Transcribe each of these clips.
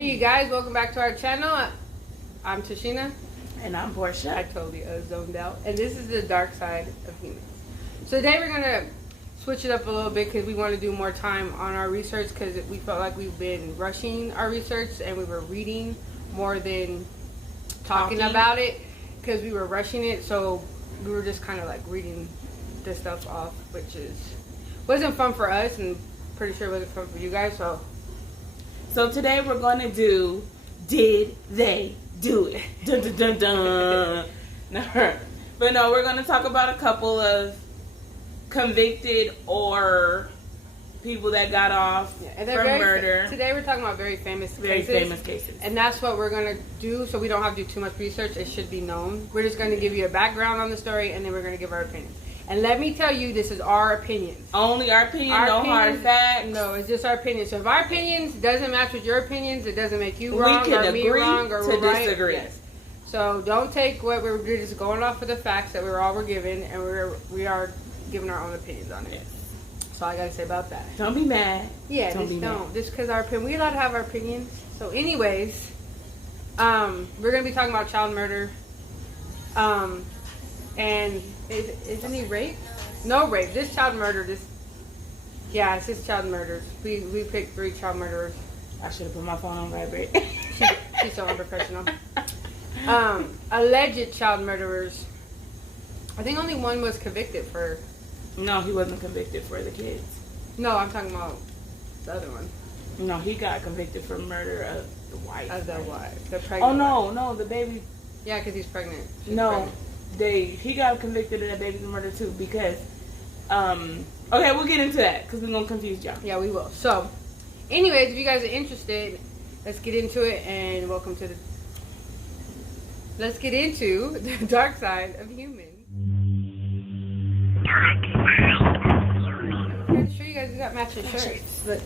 Hey you guys, welcome back to our channel. I'm Tashina. And I'm Portia. I totally zoned out. And this is the dark side of humans. So today we're going to switch it up a little bit because we want to do more time on our research because we felt like we've been rushing our research and we were reading more than talking about it because we were rushing it. So we were just kind of like reading this stuff off, which wasn't fun for us and pretty sure it wasn't fun for you guys. So today we're going to do, did they do it? Dun, dun, dun, dun. No, but no, we're going to talk about a couple of convicted or people that got off from murder. Today we're talking about very famous cases. And that's what we're going to do so we don't have to do too much research. It should be known. We're just going to give you a background on the story and then we're going to give our opinions. And let me tell you, this is our opinions. Only our opinion, no hard facts. No, it's just our opinions. So if our opinions doesn't match with your opinions, it doesn't make you wrong we can or me agree wrong or to right. disagree. Yes. So don't take what we're just going off of the facts that we're given, and we are giving our own opinions on it. Yes. That's all I gotta say about that. Don't be mad. Yeah, don't. Just because our opinion, we allowed to have our opinions. So, anyways, we're gonna be talking about child murder. And is any rape? No rape. This child murder. It's just child murders. We picked 3 child murderers. I should have put my phone on vibrate. She's so unprofessional. Alleged child murderers. I think only one was convicted for. No, he wasn't convicted for the kids. No, I'm talking about the other one. No, he got convicted for murder of the wife. Of the wife. The pregnant. Oh no, the baby. Yeah, because he's pregnant. She's no. pregnant. He got convicted of that baby's murder too because, okay, we'll get into that because we're going to confuse y'all. Yeah, we will. So, anyways, if you guys are interested, let's get into it and let's get into the dark side of humans. I'm pretty sure you guys got matching shirts, but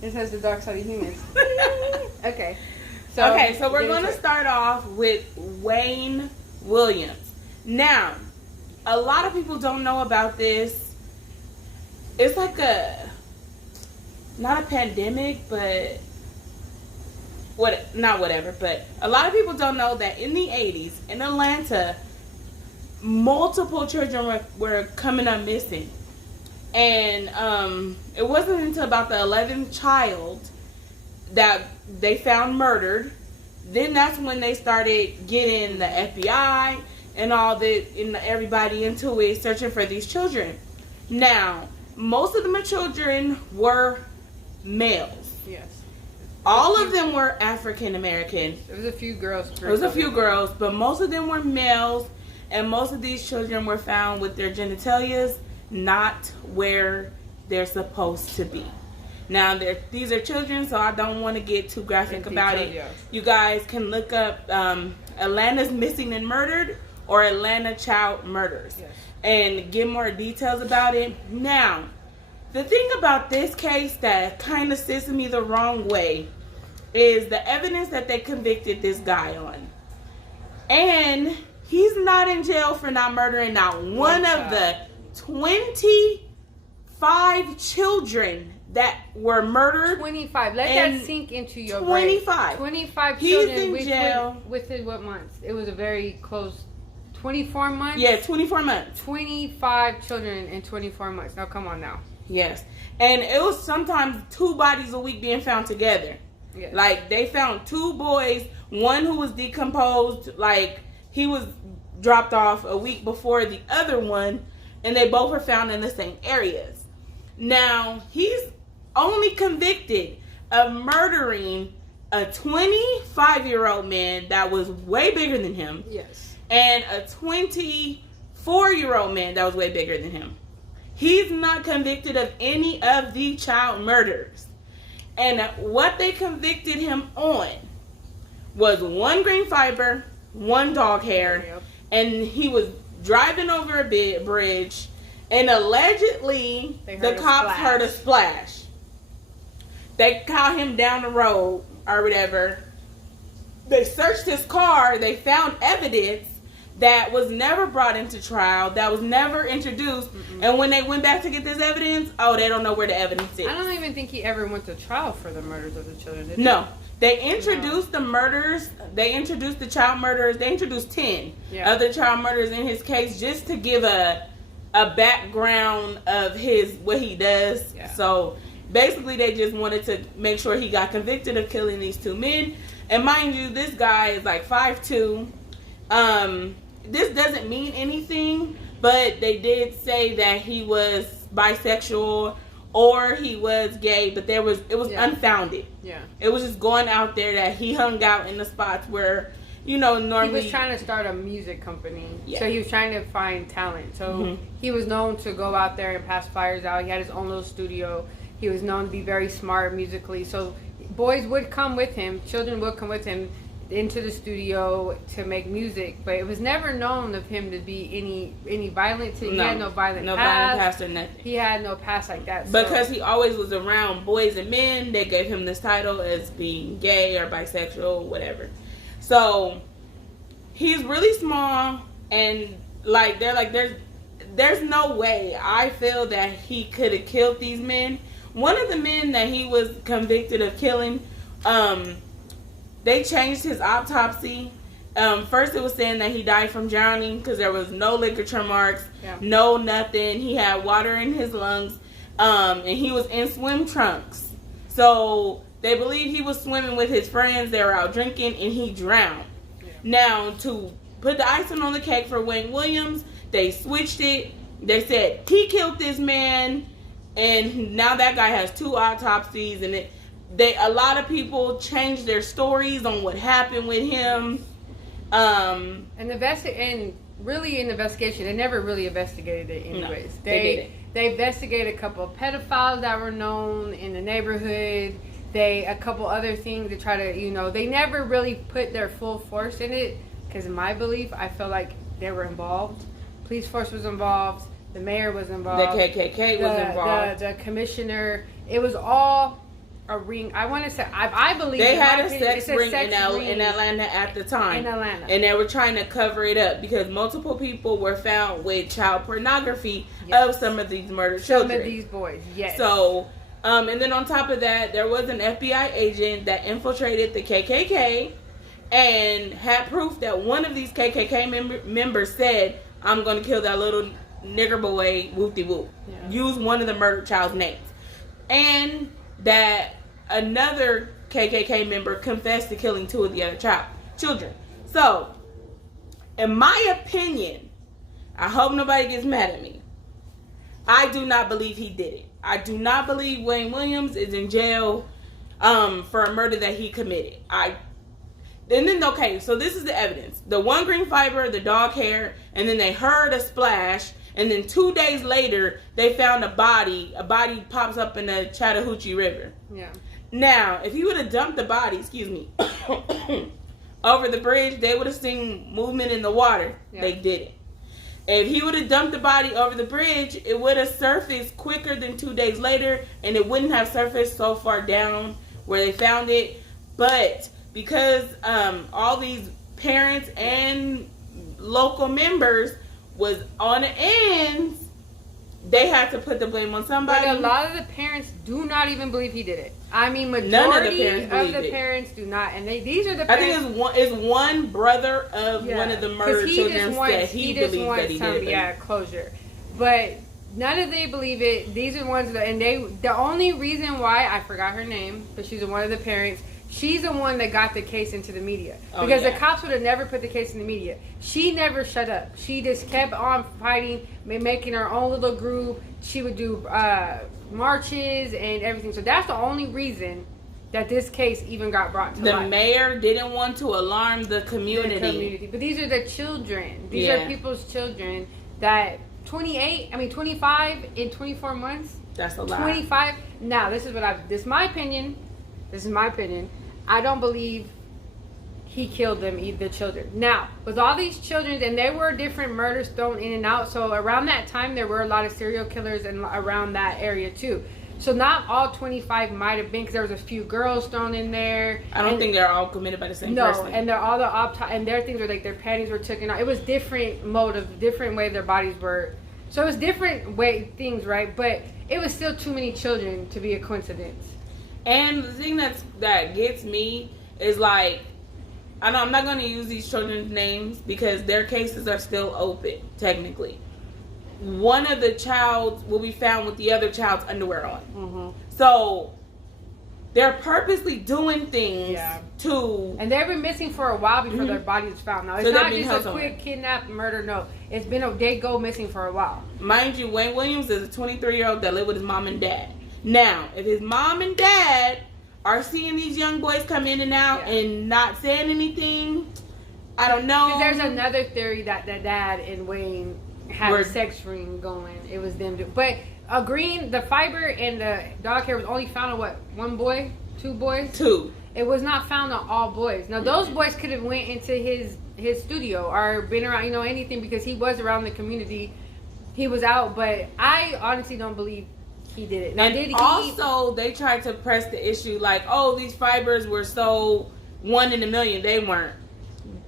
this has the dark side of humans. Okay. So we're going to start off with Wayne Williams. Now, a lot of people don't know about this. It's like not a pandemic, but but a lot of people don't know that in the 80s in Atlanta, multiple children were coming up missing. And it wasn't until about the 11th child that they found murdered. Then that's when they started getting the FBI and everybody into it, searching for these children. Now, most of the children were males. Yes. All of them were African American. There was a few girls. But most of them were males, and most of these children were found with their genitalias not where they're supposed to be. Now, these are children, so I don't want to get too graphic about it. Yes. You guys can look up Atlanta's Missing and Murdered or Atlanta Child Murders, yes, and get more details about it. Now, the thing about this case that kind of sits me the wrong way is the evidence that they convicted this guy on. And he's not in jail for not murdering not one of the 25 children that were murdered. 25. Let that sink into your 25. brain. 25 He's children. in jail. Within what months? It was a very close 24 months? Yeah, 24 months. 25 children in 24 months. Now, come on now. Yes. And it was sometimes 2 bodies a week being found together. Yes. Like, they found 2 boys, one who was decomposed, like, he was dropped off a week before the other one, and they both were found in the same areas. Now, he's only convicted of murdering a 25-year-old man that was way bigger than him. Yes. And a 24-year-old man that was way bigger than him. He's not convicted of any of the child murders. And what they convicted him on was 1 green fiber, 1 dog hair, yep, and he was driving over a bridge, and allegedly the cops heard a splash. They caught him down the road or whatever. They searched his car. They found evidence that was never brought into trial, that was never introduced. Mm-mm. And when they went back to get this evidence, they don't know where the evidence is. I don't even think he ever went to trial for the murders of the children, did he? No. They introduced the murders. They introduced the child murderers. They introduced 10 other child murderers in his case just to give a background of what he does. Yeah. So basically, they just wanted to make sure he got convicted of killing these 2 men. And mind you, this guy is like 5'2". This doesn't mean anything, but they did say that he was bisexual or he was gay, but it was unfounded. Yeah. It was just going out there that he hung out in the spots where, normally... He was trying to start a music company. Yeah. So he was trying to find talent. So he was known to go out there and pass flyers out. He had his own little studio. He was known to be very smart musically. So boys would come with him. Children would come with him into the studio to make music, but it was never known of him to be any violent. He had no violent past or nothing. He had no past like that. Because he always was around boys and men, they gave him this title as being gay or bisexual, whatever. So he's really small, and there's no way I feel that he could have killed these men. One of the men that he was convicted of killing, they changed his autopsy. First it was saying that he died from drowning because there was no ligature marks, no nothing. He had water in his lungs, and he was in swim trunks. So they believe he was swimming with his friends. They were out drinking, and he drowned. Yeah. Now, to put the icing on the cake for Wayne Williams, they switched it. They said he killed this man, and now that guy has 2 autopsies, and a lot of people changed their stories on what happened with him. And really in the investigation, they never really investigated it anyways. No, they didn't. They investigated a couple of pedophiles that were known in the neighborhood. A couple other things to try to, they never really put their full force in it. Because in my belief, I feel like they were involved. Police force was involved. The mayor was involved. The KKK was involved. The commissioner. It was all a ring. I want to say, I believe they had a sex ring in Atlanta at the time. In Atlanta. And they were trying to cover it up because multiple people were found with child pornography of some of these murdered children. Some of these boys, yes. So, and then on top of that, there was an FBI agent that infiltrated the KKK and had proof that one of these KKK members said, "I'm going to kill that little nigger boy, whoop-de-whoop." Yeah. Use one of the murdered child's names. And that another KKK member confessed to killing 2 of the other children. So, in my opinion, I hope nobody gets mad at me, I do not believe he did it. I do not believe Wayne Williams is in jail for a murder that he committed. So this is the evidence. The 1 green fiber, the dog hair, and then they heard a splash, and then 2 days later, they found a body. A body pops up in the Chattahoochee River. Yeah. Now, if he would have dumped the body, over the bridge, they would have seen movement in the water. Yeah. They didn't. If he would have dumped the body over the bridge, it would have surfaced quicker than 2 days later, and it wouldn't have surfaced so far down where they found it. But because all these parents and local members was on the ends, they had to put the blame on somebody. But a lot of the parents do not even believe he did it. I mean, majority of the parents do not, and these are the parents. I think it's one brother of one of the murdered children that he believes that he did. Yeah, closure. But none of they believe it. These are ones that, and the only reason why, I forgot her name, but she's one of the parents. She's the one that got the case into the media. Because the cops would have never put the case in the media. She never shut up. She just kept on fighting, making her own little group. She would do marches and everything. So that's the only reason that this case even got brought to light. The mayor didn't want to alarm the community. But these are the children. These are people's children that 25 in 24 months. That's a lot. 25. Now, this is my opinion. This is my opinion. I don't believe he killed them, the children. Now, with all these children, and there were different murders thrown in and out. So around that time, there were a lot of serial killers around that area too. So not all 25 might have been, because there was a few girls thrown in there. I don't think they're all committed by the same person. No, and they're all and their things were like their panties were taken out. It was different motives, different way their bodies were. So it was different things, right? But it was still too many children to be a coincidence. And the thing that gets me is like, I know I'm not going to use these children's names because their cases are still open, technically. One of the child will be found with the other child's underwear on. Mm-hmm. So they're purposely doing things to... And they've been missing for a while before their body is found. Now, it's So not they've been just a held quick somewhere. kidnap, murder, no. It's been they go missing for a while. Mind you, Wayne Williams is a 23-year-old that lived with his mom and dad. Now, if his mom and dad are seeing these young boys come in and out and not saying anything, I don't know. Because there's another theory that the dad and Wayne had a sex ring going. It was them. But the fiber and the dog hair was only found on what? One boy? Two boys? Two. It was not found on all boys. Now, those boys could have went into his studio or been around, anything, because he was around the community. He was out, but I honestly don't believe he did it. Now, And also, they tried to press the issue like, oh, these fibers were so 1 in a million. They weren't.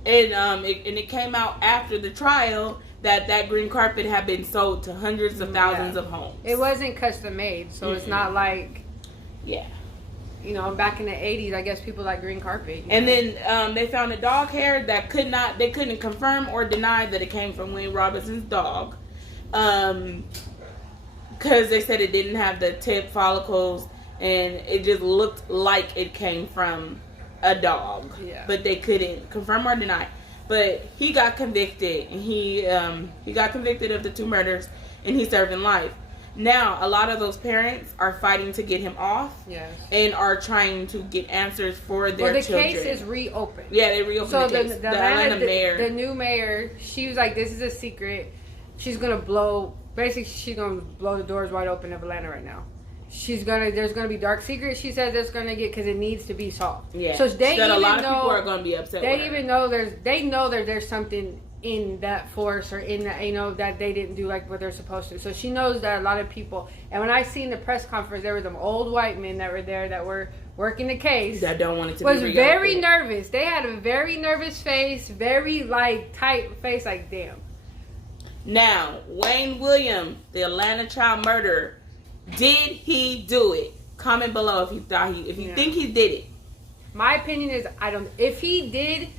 And it came out after the trial that green carpet had been sold to hundreds of thousands of homes. It wasn't custom made, so it's not like... Yeah. Back in the 80s, I guess people like green carpet. And then they found a dog hair that they couldn't confirm or deny that it came from Wayne Robinson's dog. Because they said it didn't have the tip follicles and it just looked like it came from a dog. Yeah. But they couldn't confirm or deny. But he got convicted, and he got convicted of the 2 murders, and he's serving life. Now, a lot of those parents are fighting to get him off, and are trying to get answers for their children. Well, the case is reopened. Yeah, they reopened the case. The Atlanta mayor. The new mayor, she was like, this is a secret. She's going to blow the doors wide open of Atlanta right now. There's going to be dark secrets, she said, that's going to get, because it needs to be solved. Yeah. So they a lot of people are going to be upset with her. They know that there's something in that force or in that, that they didn't do like what they're supposed to. So she knows that a lot of people, and when I seen the press conference, there were some old white men that were there that were working the case. That don't want it to was be reopened. very nervous. They had a very nervous face, very tight face, like damn. Now, Wayne Williams, the Atlanta child murderer, did he do it? Comment below if you think he did it. My opinion is if he did.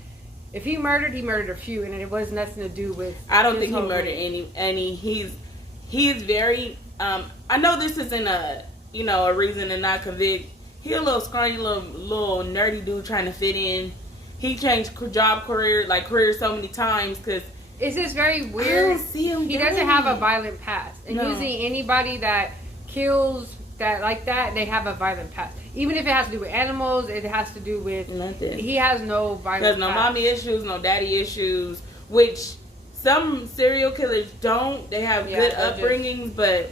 If he murdered a few, and it was nothing to do with. I don't think he murdered any. He's very. I know this isn't a reason to not convict. He's a little scrawny, little nerdy dude trying to fit in. He changed careers so many times because it's just very weird. I don't see him. He doesn't have a violent past, and usually anybody that kills that they have a violent past. Even if it has to do with animals, it has to do with nothing. He has no violent. There's no mommy issues, no daddy issues, which some serial killers don't. They have good upbringings, but.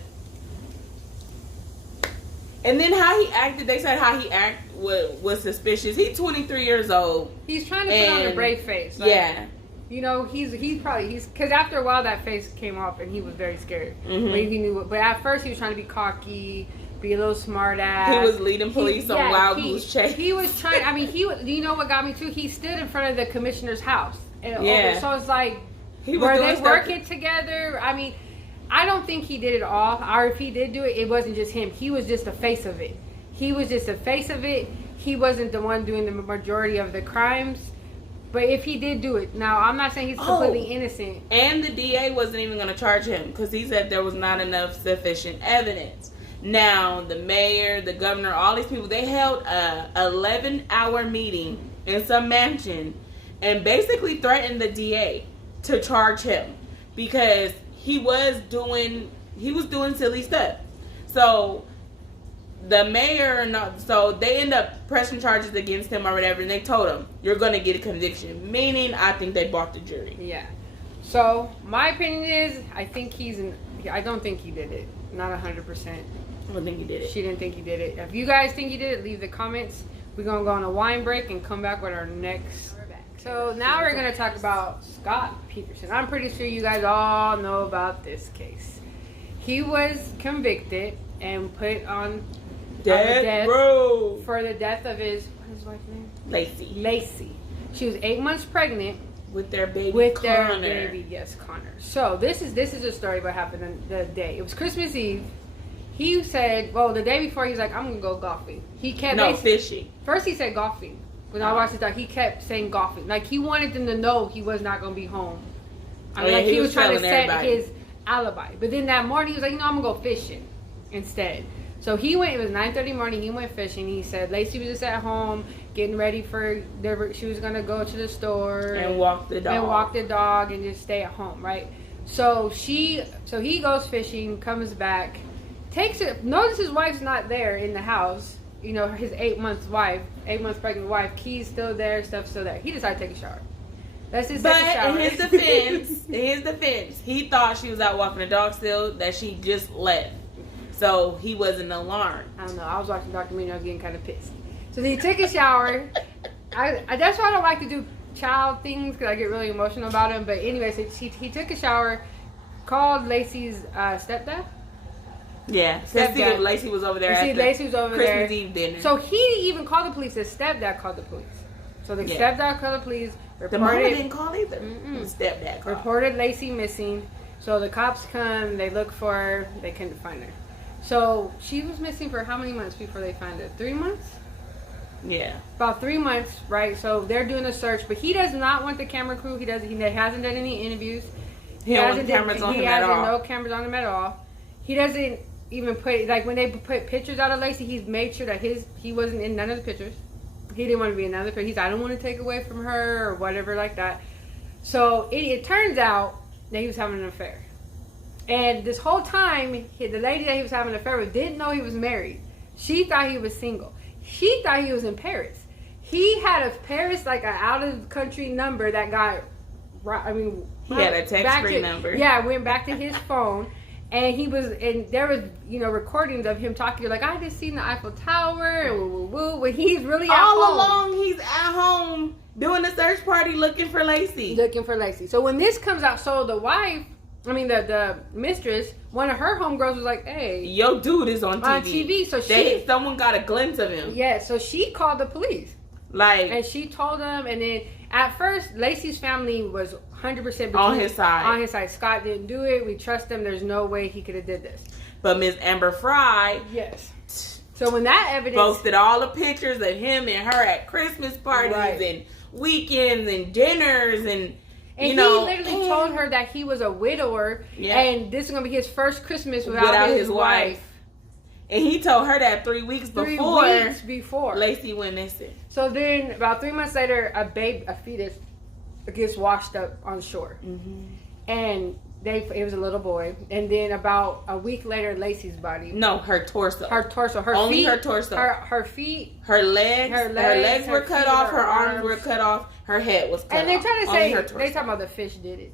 And then how he acted, they said how he acted was suspicious. He's 23 years old. He's trying to put on a brave face. He's because after a while that face came off and he was very scared. Mm-hmm. He knew, but at first he was trying to be cocky. Be a little smart ass. He was leading police on wild goose chase. He was trying. I mean, do you know what got me too? He stood in front of the commissioner's house. So it's like, were they working together? I mean, I don't think he did it all. Or if he did do it, it wasn't just him. He was just the face of it. He wasn't the one doing the majority of the crimes. But if he did do it, now I'm not saying he's completely innocent. And the DA wasn't even going to charge him because he said there was not enough sufficient evidence. Now, the mayor, the governor, all these people, they held a 11-hour meeting in some mansion and basically threatened the DA to charge him because he was doing silly stuff. So the mayor, so they end up pressing charges against him or whatever, and they told him, you're going to get a conviction. Meaning, I think they bought the jury. Yeah. So, my opinion is, I don't think he did it. Not 100%. I don't think he did it. She didn't think he did it. If you guys think he did it, leave the comments. We're going to go on a wine break and come back with our next. So now we're going to talk about Scott Peterson. I'm pretty sure you guys all know about this case. He was convicted and put on death row for the death of his wife's name? Lacey. She was 8 months pregnant. With their baby Connor. Yes, Connor. So this is a story about happened the day. It was Christmas Eve. he said, well, the day before, he's like, I'm going to go golfing. He kept... No, fishing. First, he said golfing. When I watched it, he kept saying golfing. Like, he wanted them to know he was not going to be home. I mean, like, he was trying to set his alibi. But then that morning, he was like, I'm going to go fishing instead. So he went, it was 9:30 morning, he went fishing. He said Lacey was just at home, getting ready for, she was going to go to the store. And walk the dog. And walk the dog and just stay at home, right? So he goes fishing, comes back, notice his wife's not there in the house. You know, his 8 month pregnant wife, keys still there, stuff still there. He decided to take a shower. That's his second shower. But in his defense, he thought she was out walking the dog still, that she just left. So he wasn't alarmed. I don't know. I was watching Dr. Mino getting kind of pissed. So he took a shower. That's why I don't like to do child things, because I get really emotional about them. But anyways, he took a shower, called Lacey's stepdad. Yeah, to see if Lacey was over there at the Christmas Eve dinner. So he even called the police. His stepdad called the police. So the stepdad called the police. The mama didn't call either. The stepdad called. Reported Lacey missing. So the cops come. They look for her. They couldn't find her. So she was missing for how many months before they find her? 3 months? Yeah. About 3 months, right? So they're doing a search. But he does not want the camera crew. He hasn't done any interviews. He hasn't cameras on him at all. No cameras on him at all. He doesn't even put, like, when they put pictures out of Lacey, he's made sure that he wasn't in none of the pictures. He didn't want to be in none of the pictures. He's, I don't want to take away from her or whatever like that. So it turns out that he was having an affair. And this whole time, the lady that he was having an affair with didn't know he was married. She thought he was single. She thought he was in Paris. He had a Paris, like, an out-of-country number that got, he had a text-free number. Yeah, went back to his phone. And there was, recordings of him talking, like, I just seen the Eiffel Tower, and woo-woo-woo, when he's really at home. All along, he's at home doing a search party looking for Lacey. So when this comes out, so the wife, the mistress, one of her homegirls was like, hey. Yo, dude is on TV. So someone got a glimpse of him. Yeah, so she called the police. And she told them, and then at first, Lacey's family was 100% on his side. Scott didn't do it. We trust him. There's no way he could have did this. But Miss Amber Fry, yes. So when that evidence posted all the pictures of him and her at Christmas parties and weekends and dinners and he literally told her that he was a widower and this is gonna be his first Christmas without his wife. And he told her that 3 weeks before. 3 weeks before Lacey went missing. So then, about 3 months later, a fetus gets washed up on shore, and it was a little boy. And then about a week later, Lacey's body. No, her torso. Her torso. Only her torso. Her feet. Her legs were cut off. Her arms were cut off. Her head was cut off. And they're trying to say they talking about the fish did it,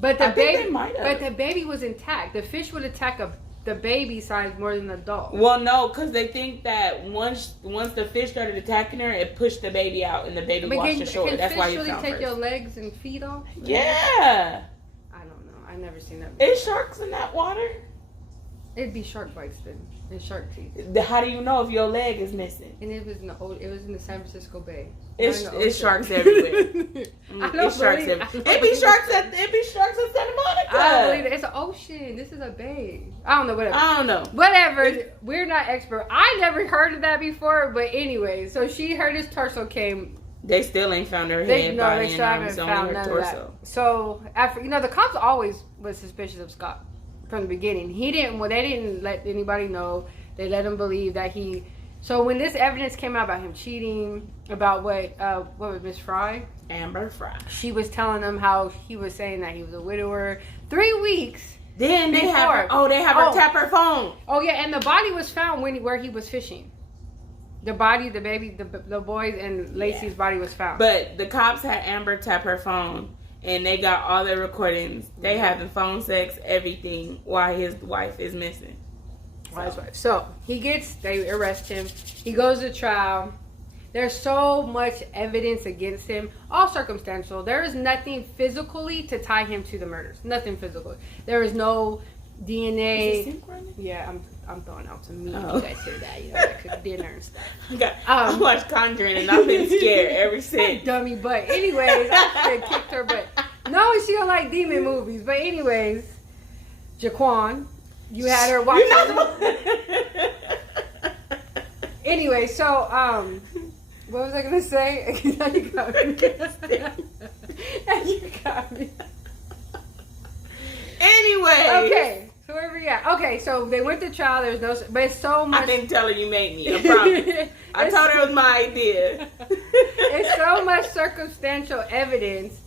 but the baby was intact. The fish would attack the baby size more than the dog. Well, no, because they think that once the fish started attacking her, it pushed the baby out and the baby washed ashore. That's why you found her. Can fish really take your legs and feet off? Yeah. I don't know. I've never seen that. Is sharks in that water? It'd be shark bites then, and shark teeth. How do you know if your leg is missing? And it was in the San Francisco Bay. It's sharks everywhere. It's sharks everywhere. It be sharks at Santa Monica. I don't believe it. It's an ocean. This is a bay. I don't know. Whatever. Whatever. We're not expert. I never heard of that before. But anyway, so his torso came. They still ain't found her head. They still haven't found none of that. So after the cops always was suspicious of Scott from the beginning. They didn't let anybody know. They let him believe that he. So when this evidence came out about him cheating, about what was Miss Fry? Amber Fry. She was telling them how he was saying that he was a widower. 3 weeks. Then they have her tap her phone. Oh yeah, and the body was found where he was fishing. The body, the baby, the boys, and Lacey's body was found. But the cops had Amber tap her phone, and they got all their recordings. They having phone sex, everything, while his wife is missing. So they arrest him. He goes to trial. There's so much evidence against him, all circumstantial. There is nothing physically to tie him to the murders. Nothing physical. There is no DNA. Yeah, I'm throwing out some meat. You guys hear that? I cook dinner and stuff. I watched Conjuring and I've been scared ever since. Dummy butt. Anyways, I should have kicked her butt. No, she don't like demon movies. But anyways, Jaquan. You had her You're watching. not supposed- Anyway, so what was I gonna say? Now you got me. Now you got me. Anyway. Okay, so where we at? Okay, so they went to trial. There's no, but it's so much. I didn't tell her you made me. I promise. I told her it was my idea. It's so much circumstantial evidence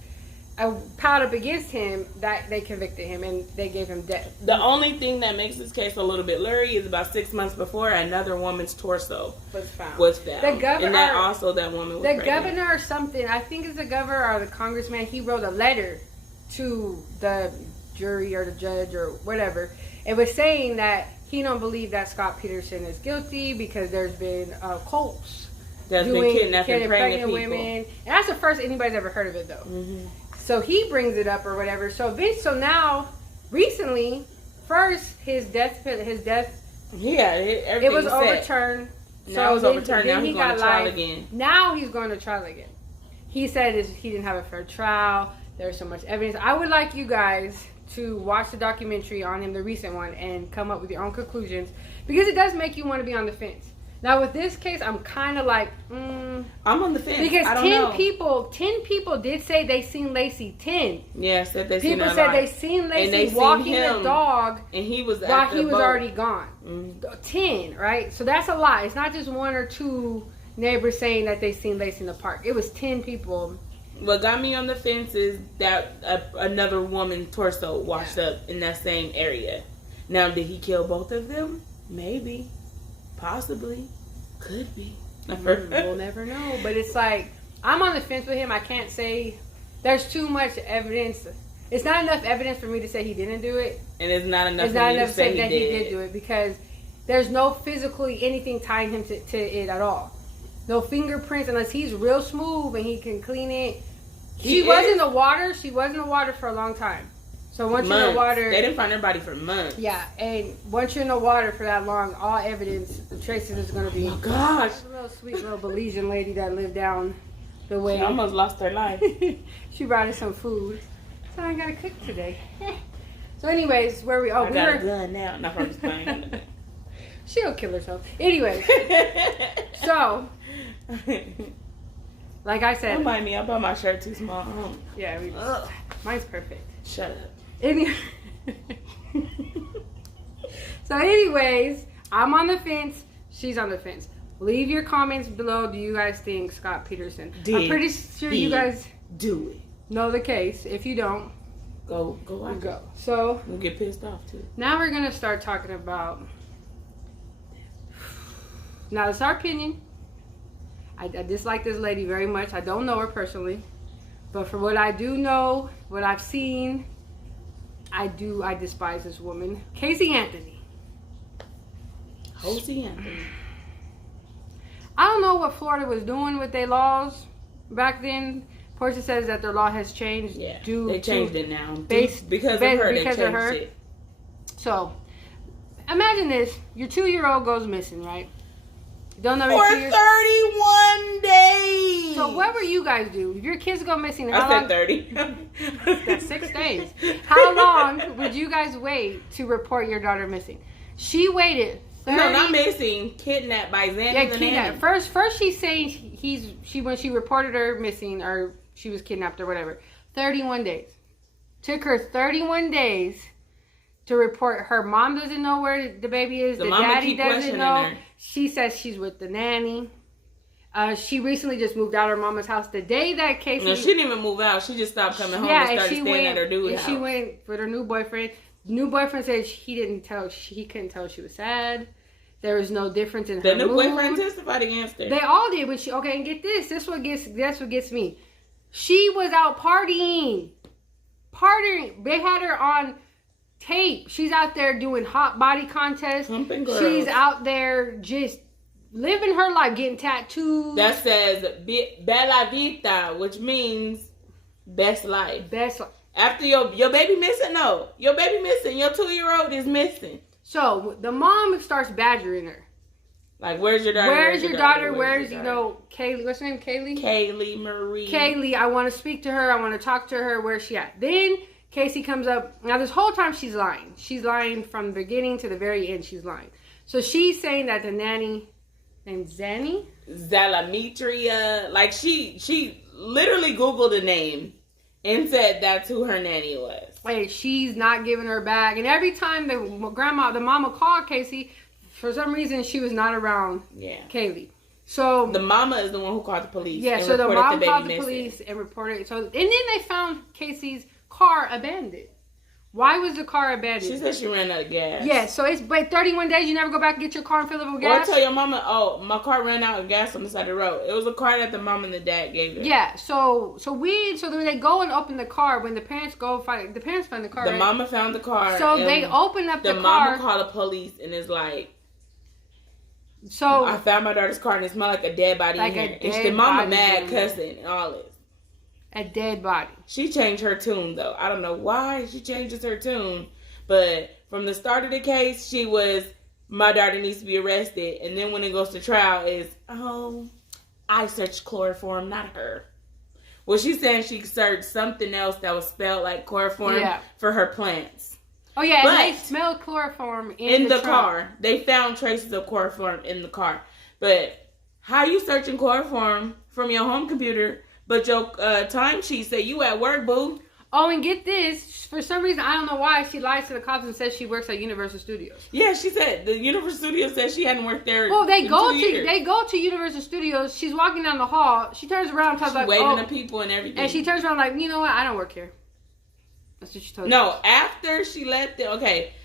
piled up against him that they convicted him and they gave him death. The only thing that makes this case a little bit blurry is about 6 months before another woman's torso Was found. The governor, and that also that woman was the pregnant. governor or something, I think it's the governor or the congressman, he wrote a letter to the jury or the judge or whatever. It was saying that he don't believe that Scott Peterson is guilty because there's been cults that's been kidnapping pregnant people. women. And that's the first anybody's ever heard of it, though. Mm-hmm. So he brings it up or whatever. So now, recently, first his death, Yeah, it was overturned. Now it was overturned. Now he he's going got to trial life. again. Now he's going to trial again. He said he didn't have a fair trial. There's so much evidence. I would like you guys to watch the documentary on him, the recent one, and come up with your own conclusions because it does make you want to be on the fence. Now with this case, I'm kind of like, I'm on the fence because I don't 10 know. people did say they seen Lacey. 10 Yeah, said they seen people her said live. they seen Lacey they seen walking him, the dog and he was while at the he was boat. already gone. Mm-hmm. 10, right? So that's a lot. It's not just one or two neighbors saying that they seen Lacey in the park. It was 10 people. What got me on the fence is that another woman's torso washed up in that same area. Now, did he kill both of them? Maybe. Possibly. Could be. We'll never know. But it's like, I'm on the fence with him. I can't say there's too much evidence. It's not enough evidence for me to say he didn't do it. And it's not enough It's for not me enough to say that he he did. did do it because there's no physically anything tying him to it at all. No fingerprints unless he's real smooth and he can clean it. She was in the water. She was in the water for a long time. So once you're in the water, they didn't find her body for months. yeah, and once you're in the water for that long, all evidence, the traces is going to be. Oh gosh, There's a little sweet little Belizean lady that lived down the way. she almost lost her life. She brought us some food, so I ain't got to cook today. So, anyways, where we? Oh, I got a gun now. Not from just playing. She'll kill herself. Anyways, so. Like I said, don't mind me. I bought my shirt too small. Yeah, mine's perfect. Shut up. So, anyways, I'm on the fence. She's on the fence. Leave your comments below. Do you guys think Scott Peterson? I'm pretty sure you guys do it. Know the case. If you don't, go watch go. So we'll get pissed off too. Now we're gonna start talking about. Now it's our opinion. I dislike this lady very much. I don't know her personally, but for what I do know, what I've seen, I despise this woman, Casey Anthony. Casey Anthony. I don't know what Florida was doing with their laws back then. Portia says that their law has changed. Yeah, they changed it now. Because of her, they changed it. So, imagine this. Your 2-year-old goes missing, right? Don't know for 31 days. So what were you guys do? If your kids go missing, how long? 30. That's 6 days. How long would you guys wait to report your daughter missing? She waited 30. No, not missing. Kidnapped by Xander. Yeah, kidnapped. First she's saying when she reported her missing or she was kidnapped or whatever. 31 days. Took her 31 days to report. Her mom doesn't know where the baby is. The daddy doesn't know. Her. She says she's with the nanny. She recently just moved out of her mama's house the day that Casey. No, she didn't even move out. She just stopped coming home and started staying at her dude's house. She went with her new boyfriend. New boyfriend said he couldn't tell she was sad. There was no difference in her mood. The new boyfriend testified against her. They all did, but and get this. That's what gets me. She was out partying. They had her on tape. She's out there doing hot body contests. She's out there just living her life, getting tattoos. That says Bella Vita, which means best life. Best life. After your baby missing, no. Your baby missing. Your 2-year-old is missing. So the mom starts badgering her. Like, where's your daughter? Where's your daughter? Kaylee? What's her name? Kaylee? Kaylee Marie. Kaylee, I want to speak to her. I want to talk to her. Where's she at? Then Casey comes up. Now, this whole time she's lying. She's lying from the beginning to the very end. She's lying. So she's saying that the nanny named Zanny? Zalamitria. Like, she literally Googled the name and said that's who her nanny was. Like, she's not giving her back. And every time the mama called Casey, for some reason, she was not around Kaylee. So the mama is the one who called the police. Yeah, so the mom called the police and reported. So, and then they found Casey's car abandoned. Why was the car abandoned? She said she ran out of gas. Yeah, so it's but 31 days you never go back and get your car and fill it with gas? Or tell your mama, oh, my car ran out of gas on the side of the road. It was a car that the mom and the dad gave her. Yeah, so when they go and open the car, when the parents find the car. The mama found the car. So they open up the car. The mama called the police and is like, so I found my daughter's car and it smelled like a dead body in here. And the mama mad cussing and all this. A dead body. She changed her tune though. I don't know why she changes her tune. But from the start of the case, she was, my daughter needs to be arrested. And then when it goes to trial, is, I searched chloroform, not her. Well, she's saying she searched something else that was spelled like chloroform for her plants. Oh, yeah, and they smelled chloroform in the car. They found traces of chloroform in the car. But how you searching chloroform from your home computer, but your timesheet say you at work, boo? Oh, and get this. For some reason, I don't know why, she lies to the cops and says she works at Universal Studios. Yeah, she said the Universal Studios said she hadn't worked there. Well, they go to Universal Studios. She's walking down the hall. She turns around, and talks waving to people and everything. And she turns around like, you know what? I don't work here. That's what she told. No, after she left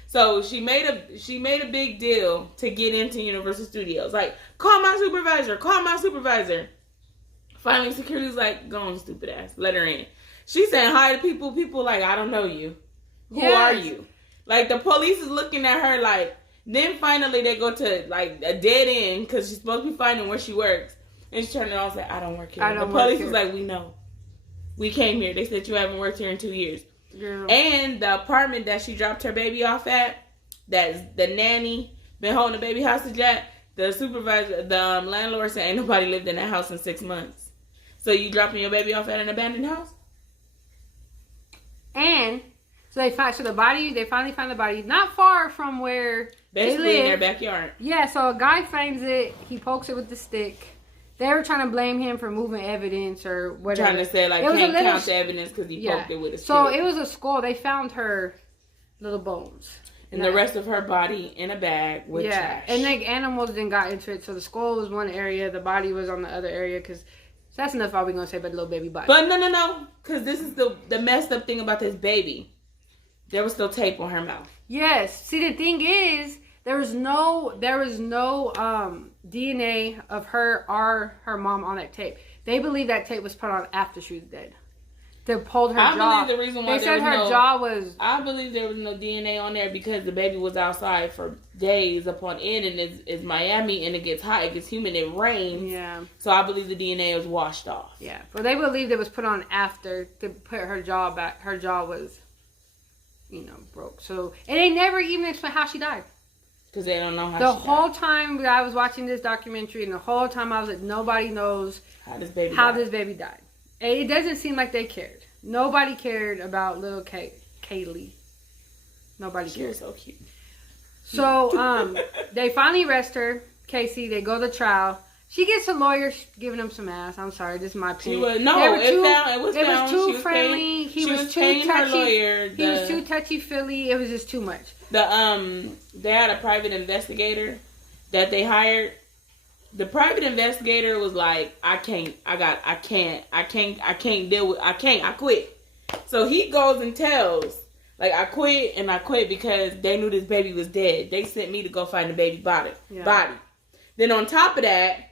so she made a big deal to get into Universal Studios. Like, call my supervisor. Finally, security's like, go on, stupid ass, let her in. She's saying hi to people. People like, I don't know you. Who are you? Like, the police is looking at her like. Then finally they go to like a dead end because she's supposed to be finding where she works, and she's turning around and say, I don't work here. The police is like, we know. We came here. They said you haven't worked here in 2 years. Girl. And the apartment that she dropped her baby off at, that's the nanny been holding the baby hostage at, the supervisor, the landlord said ain't nobody lived in that house in 6 months. So you dropping your baby off at an abandoned house? And so they finally find the body not far from where basically they live. In their backyard. Yeah, so a guy finds it, he pokes it with the stick. They were trying to blame him for moving evidence or whatever. Trying to say like can't count the evidence because he poked it with a stick. So it was a skull. They found her little bones. And the rest of her body in a bag with trash. And like animals then got into it. So the skull was one area, the body was on the other area because that's enough all we're going to say about the little baby body. But no. Because this is the messed up thing about this baby. There was still tape on her mouth. Yes. See, the thing is, there was no DNA of her or her mom on that tape. They believe that tape was put on after she was dead. They pulled her jaw. I believe the reason why they said her jaw was. I believe there was no DNA on there because the baby was outside for days upon end, and it's Miami, and it gets hot, it gets humid, it rains. Yeah. So I believe the DNA was washed off. Yeah, but they believed it was put on after to put her jaw back. Her jaw was, broke. So and they never even explained how she died. Because they don't know how. The whole time I was watching this documentary, and the whole time I was like, nobody knows how this baby died. It doesn't seem like they cared. Nobody cared about little Kaylee. Nobody cared. She was so cute. So they finally arrest her, Casey. They go to trial. She gets a lawyer giving him some ass. I'm sorry, this is my opinion. It was too friendly. He was too touchy. He was too touchy feely. It was just too much. They had a private investigator that they hired. The private investigator was like, I quit. So he goes and tells, like, I quit because they knew this baby was dead. They sent me to go find the baby body. Then on top of that,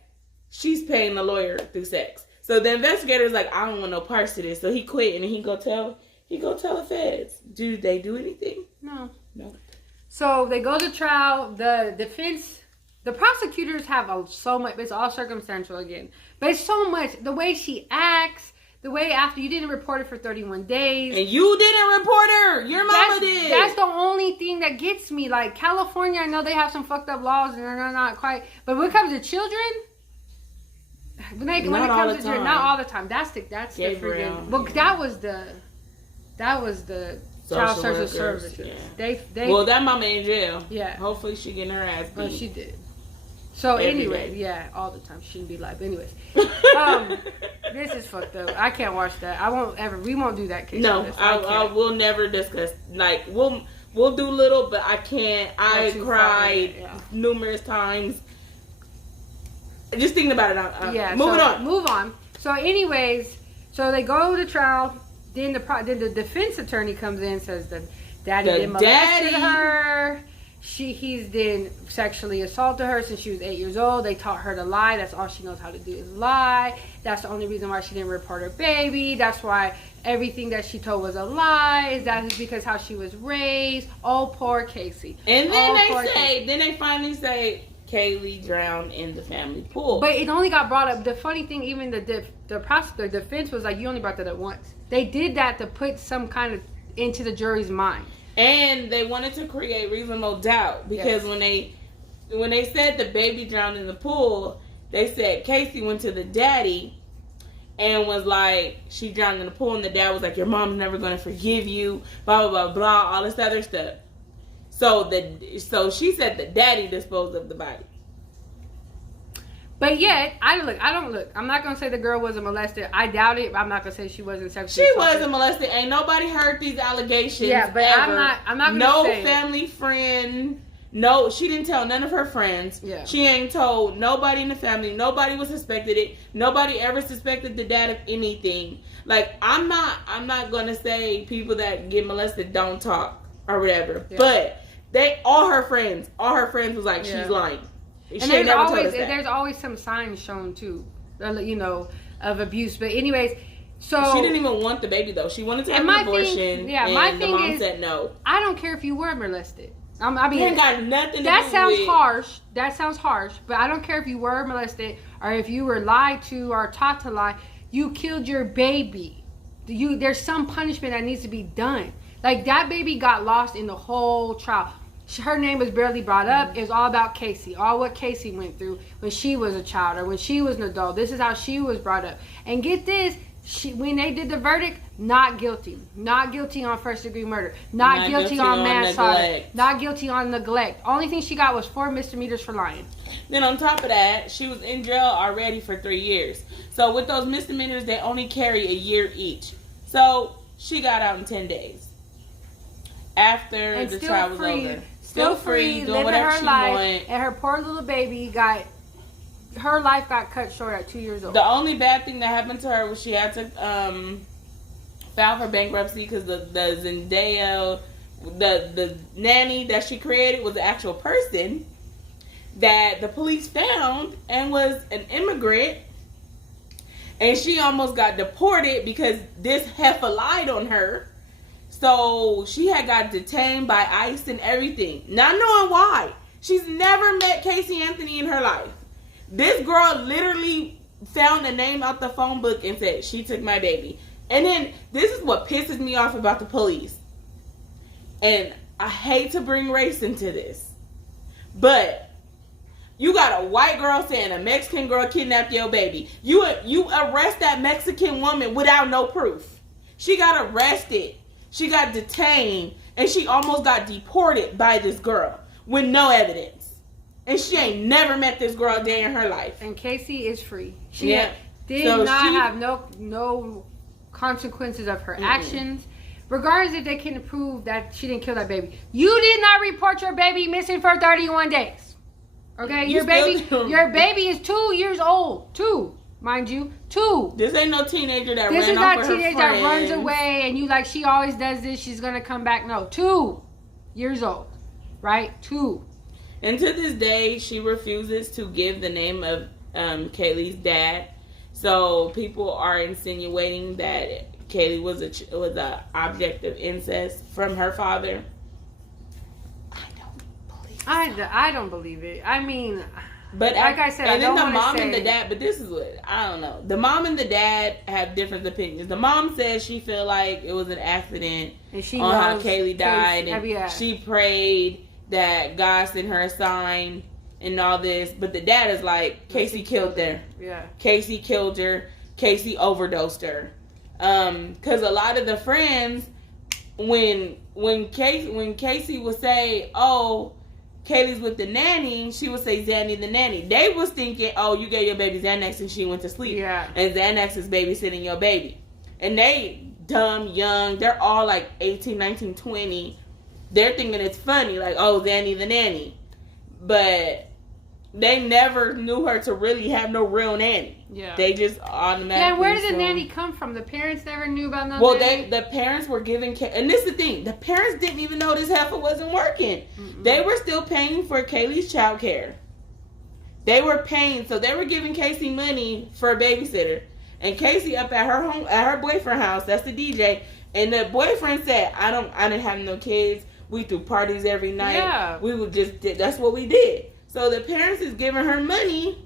she's paying the lawyer through sex. So the investigator is like, I don't want no parts to this. So he quit and he go tell the feds. Do they do anything? No. So they go to trial. The defense. The prosecutors have so much. It's all circumstantial again. But it's so much. The way she acts. The way after you didn't report it for 31 days. And you didn't report her. Your mama did. That's the only thing that gets me. Like California, I know they have some fucked up laws and they're not quite. But when it comes to children. When it comes to children, not all the time. That's the freaking. But that That was the Social child social workers, services. yeah. They Well, that mama in jail. Yeah. Hopefully she getting her ass beat. well, she did. So Every anyway, day. yeah, all the time. She shouldn't be live. But anyways, this is fucked up. I can't watch that. I won't ever. We won't do that case. No, on this. I will never discuss. Like we'll do little, but I can't. I too cried far, yeah. numerous times. Just thinking about it. Yeah. Moving so, on. Move on. So, anyways, so they go to trial. Then the defense attorney comes in and says that daddy The did molested daddy- her. He's then sexually assaulted her since she was 8 years old. They taught her to lie. That's all she knows how to do is lie. That's the only reason why she didn't report her baby. That's why everything that she told was a lie. That is because how she was raised. Oh, poor Casey. And then poor Casey. then they finally say Kaylee drowned in the family pool. But it only got brought up. The funny thing, even the defense was like, you only brought that up once. They did that to put some kind of into the jury's mind. And they wanted to create reasonable doubt because Yes. when they said the baby drowned in the pool, they said Casey went to the daddy and was like, she drowned in the pool, and the dad was like, your mom's never gonna forgive you, blah blah blah blah, all this other stuff. So she said the daddy disposed of the body. But yet, I'm not gonna say the girl wasn't molested. I doubt it. I'm not gonna say she wasn't sexually She assaulted. wasn't molested. Ain't nobody heard these allegations. Yeah, but ever. I'm not gonna no say family friend. No, she didn't tell none of her friends. Yeah. She ain't told nobody in the family. Nobody was suspected it. Nobody ever suspected the dad of anything. Like, I'm not gonna say people that get molested don't talk or whatever. Yeah. But all her friends was like, Yeah. she's lying. She And ain't never told us that. there's always some signs shown too, of abuse. But anyways, so She didn't even want the baby though. She wanted to have And an my thing- abortion. yeah, and my the thing mom is- said no. I don't care if you were molested. I It mean, ain't got nothing to that do sounds with harsh. That sounds harsh. But I don't care if you were molested or if you were lied to or taught to lie. You killed your baby. There's some punishment that needs to be done. Like, that baby got lost in the whole trial. Her name was barely brought up. It was all about Casey. All what Casey went through when she was a child or when she was an adult. This is how she was brought up. And get this. When they did the verdict, not guilty. Not guilty on first degree murder. Not guilty on manslaughter. neglect. Not guilty on neglect. Only thing she got was 4 misdemeanors for lying. Then on top of that, she was in jail already for 3 years. So with those misdemeanors, they only carry a year each. So she got out in 10 days. After And the still trial was free. over. Still free, doing living whatever her she life. wanted. And her poor little baby her life got cut short at 2 years old. The only bad thing that happened to her was she had to file for bankruptcy because the Zendaya, the nanny that she created was an actual person that the police found and was an immigrant, and she almost got deported because this heifer lied on her. So she had got detained by ICE and everything, not knowing why. She's never met Casey Anthony in her life. This girl literally found a name out the phone book and said, she took my baby. And then, this is what pisses me off about the police. And I hate to bring race into this. But, you got a white girl saying a Mexican girl kidnapped your baby. You arrest that Mexican woman without no proof. She got arrested. She got detained. And she almost got deported by this girl with no evidence. And she ain't never met this girl a day in her life. And Casey is free. She Yeah. did So not she- have no consequences of her actions. Regardless if they can prove that she didn't kill that baby. You did not report your baby missing for 31 days. Okay? You Your baby is 2 years old. 2, mind you. 2. This ain't no teenager that This ran is off not with teenager her that friends. runs away and you like, she always does this, she's gonna come back. No, 2 years old. Right? 2. And to this day, she refuses to give the name of Kaylee's dad. So people are insinuating that Kaylee was a object of incest from her father. I don't believe it. I mean, But like I said, I and then don't the wanna mom and say- the dad. But this is what I don't know. The mom and the dad have different opinions. The mom says she feel like it was an accident and she on how knows Kaylee died, and yeah. she prayed that God sent her a sign and all this. But the dad is like, Casey killed her. Yeah. Casey killed her. Casey overdosed her. Because a lot of the friends when Casey would say, "Oh, Kaylee's with the nanny," she would say Zanny the nanny. They was thinking, "Oh, you gave your baby Xanax and she went to sleep." Yeah. And Xanax is babysitting your baby. And they dumb, young, they're all like 18, 19, 20. They're thinking it's funny, like, "Oh, Zanny the nanny." But they never knew her to really have no real nanny. Yeah. They just automatically. Yeah, where did the assumed- nanny come from? The parents never knew about no Well, nanny? the parents were giving, and this is the thing, the parents didn't even know this heifer wasn't working. Mm-mm. They were still paying for Kaylee's child care. They were paying, so they were giving Casey money for a babysitter. And Casey up at her home, at her boyfriend's house, that's the DJ, and the boyfriend said, I didn't have no kids. We threw parties every night. Yeah. We would that's what we did. So the parents is giving her money,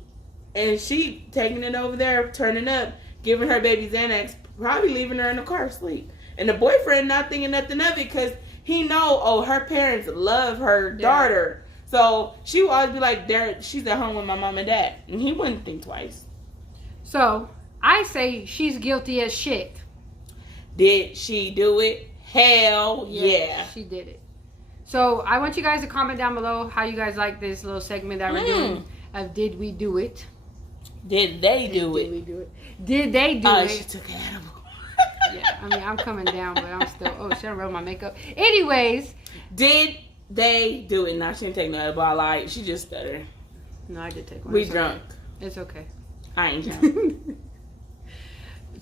and she taking it over there, turning up, giving her baby Xanax, probably leaving her in the car asleep. And the boyfriend not thinking nothing of it because he know, oh, her parents love her daughter. So she would always be like, she's at home with my mom and dad. And he wouldn't think twice. So, I say she's guilty as shit. Did she do it? Hell yeah. She did it. So, I want you guys to comment down below how you guys like this little segment that we're doing of Did We Do It? Did they do Did it? we do it? Did they do Oh, it? she took an edible. Yeah, I mean, I'm coming down, but I'm still, should I roll my makeup? Anyways. Did they do it? No, she didn't take no edible. I lied. She just stuttered. No, I did take one. We It's drunk. okay. It's okay. I ain't drunk.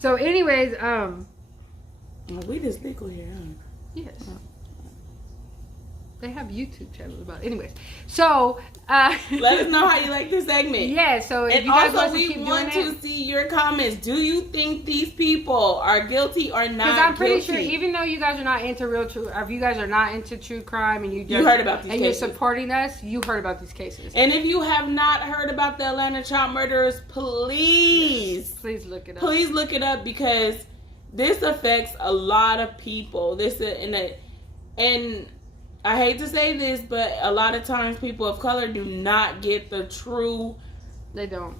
So, anyways, We just legal here, huh? yes. They have YouTube channels about it. Anyways, so Let us know how you like this segment. Yeah, so if And you guys also, want to we keep want doing to it, see your comments. Do you think these people are guilty or not? because I'm pretty guilty? sure even though you guys are not into real true, or if you guys are not into true crime and you just, heard about these and cases. you're supporting us, you heard about these cases. And if you have not heard about the Atlanta child murderers, please, Please look it up. please look it up because this affects a lot of people. And I hate to say this, but a lot of times people of color do not get the true They don't.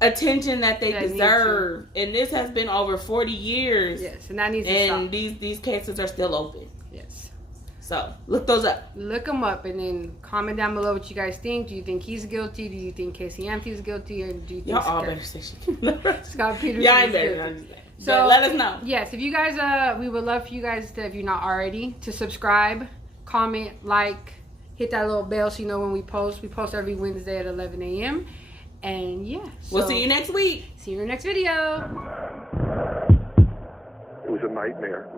attention that they That need deserve. And this has been over 40 years. Yes, and that needs to And stop. these cases are still open. Yes. So look those up. Look them up and then comment down below what you guys think. Do you think he's guilty? Do you think Casey Anthony's guilty? Or do you think Y'all all better say shit. Scott Peterson Y'all ain't is better guilty? understand. So But let us know. Yes, if you guys, we would love for you guys to, if you're not already, to subscribe, comment, like, hit that little bell so you know when we post. We post every Wednesday at 11 a.m. And yeah, We'll see you next week. See you in the next video. It was a nightmare.